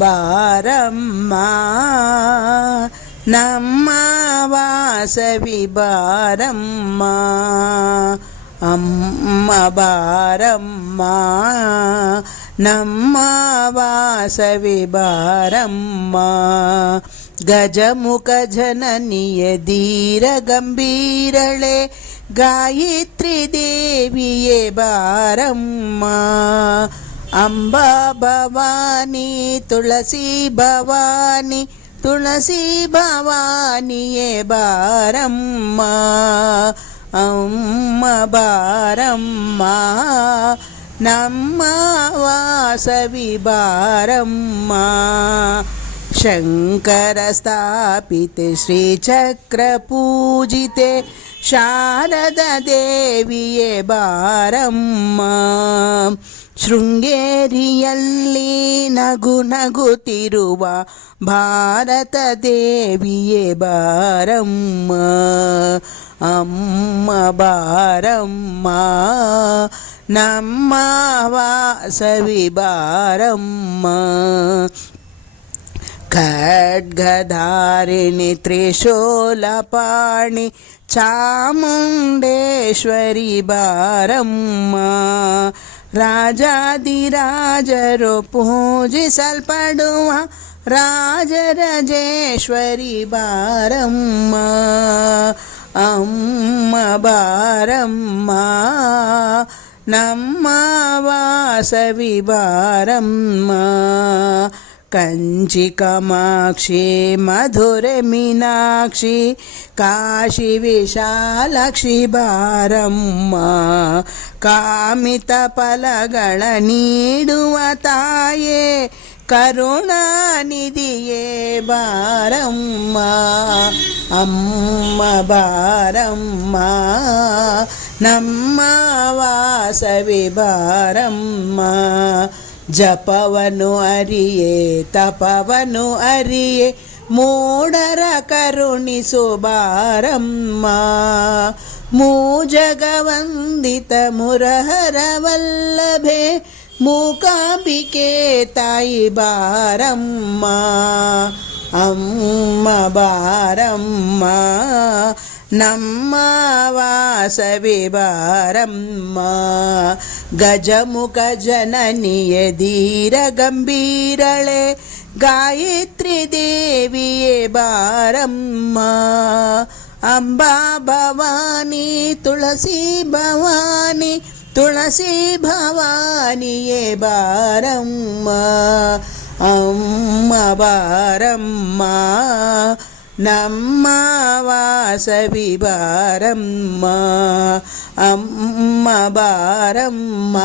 ಬಾರಮ್ಮ ನಮ್ಮ ವಾಸವಿ ಬಾರಮ್ಮ ಅಮ್ಮ ಬಾರಮ್ಮ ನಮ್ಮ ವಾಸವಿ ಬಾರಮ್ಮ ಗಜಮುಖ ಜನನಿಯ ಧೀರ ಗಂಭೀರಳೆ ಗಾಯತ್ರಿ ದೇವಿಯೇ ಬಾರಮ್ಮ ಅಂಬಾ ಭವಾನಿ ತುಳಸಿ ಭವಾನಿ ತುಳಸಿ ಭವಾನಿಯೇ ಬಾರಮ್ಮ ಅಮ್ಮ ಬಾರಮ್ಮ ನಮ್ಮ ವಾಸವಿ ಬಾರಮ್ಮ ಶಂಕರ ಸ್ಥಾಪಿತೆ ಶ್ರೀಚಕ್ರ ಪೂಜಿತೆ ಶಾರದಾ ದೇವಿಯೇ ಬಾರಮ್ಮ ಶೃಂಗೇರಿಯಲ್ಲಿ ನಗು ನಗುತ್ತಿರುವ ಭಾರತ ದೇವಿಯೇ ಬಾರಮ್ಮ ಅಮ್ಮ ಬಾರಮ್ಮ ನಮ್ಮ ವಾಸವಿ ಬಾರಮ್ಮ ಖಡ್ಗಧಾರಿಣಿ ತ್ರಿಶೂಲಪಾಣಿ ಚಾಮುಂಡೇಶ್ವರಿ ಬಾರಮ್ಮ ರಾಜಾದಿರಾಜರು ಪೂಜಿಸಲ್ಪಡುವ ರಾಜರಾಜೇಶ್ವರಿ ಬಾರಮ್ಮ ಅಮ್ಮ ಬಾರಮ್ಮ ನಮ್ಮ ವಾಸವಿ ಬಾರಮ್ಮ ಕಂಚಿ ಕಾಮಾಕ್ಷಿ ಮಧುರೆ ಮೀನಾಕ್ಷಿ ಕಾಶಿ ವಿಶಾಲಾಕ್ಷಿ ಬಾರಮ್ಮ ಕಾಮಿತ ಫಲಗಳ ನೀಡುವ ತಾಯೇ ಕರುಣಾನಿಧಿಯೇ ಬಾರಮ್ಮ ಅಮ್ಮ ಬಾರಮ್ಮ ನಮ್ಮ ವಾಸವಿ ಬಾರಮ್ಮ ಜಪವನು ಅರಿಯೇ ತಪವನು ಅರಿಯೇ ಮೂಢರ ಕರುಣಿಸು ಬಾರಮ್ಮ ಮೂಜಗವಂದಿತ ಮುರಹರ ವಲ್ಲಭೆ ಮೂಕಾಂಬಿಕೆ ತಾಯಿ ಬಾರಮ್ಮ ಅಮ್ಮ ಬಾರಮ್ಮ ನಮ್ಮ ವಾಸವಿ ಬಾರಮ್ಮ ಗಜಮುಖ ಜನನಿಯ ಧೀರ ಗಂಭೀರಳೆ ಗಾಯತ್ರಿ ದೇವಿಯೇ ಬಾರಮ್ಮ ಅಂಬಾ ಭವಾನಿ ತುಳಸಿ ಭವಾನಿ ತುಳಸಿ ಭವಾನಿಯೇ ಬಾರಮ್ಮ ಅಮ್ಮ ಬಾರಮ್ಮ ನಮ್ಮ ವಾಸವಿ ಬಾರಮ್ಮ ಅಮ್ಮ ಬಾರಮ್ಮ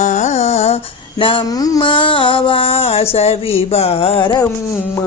ನಮ್ಮ ವಾಸವಿ ಬಾರಮ್ಮ.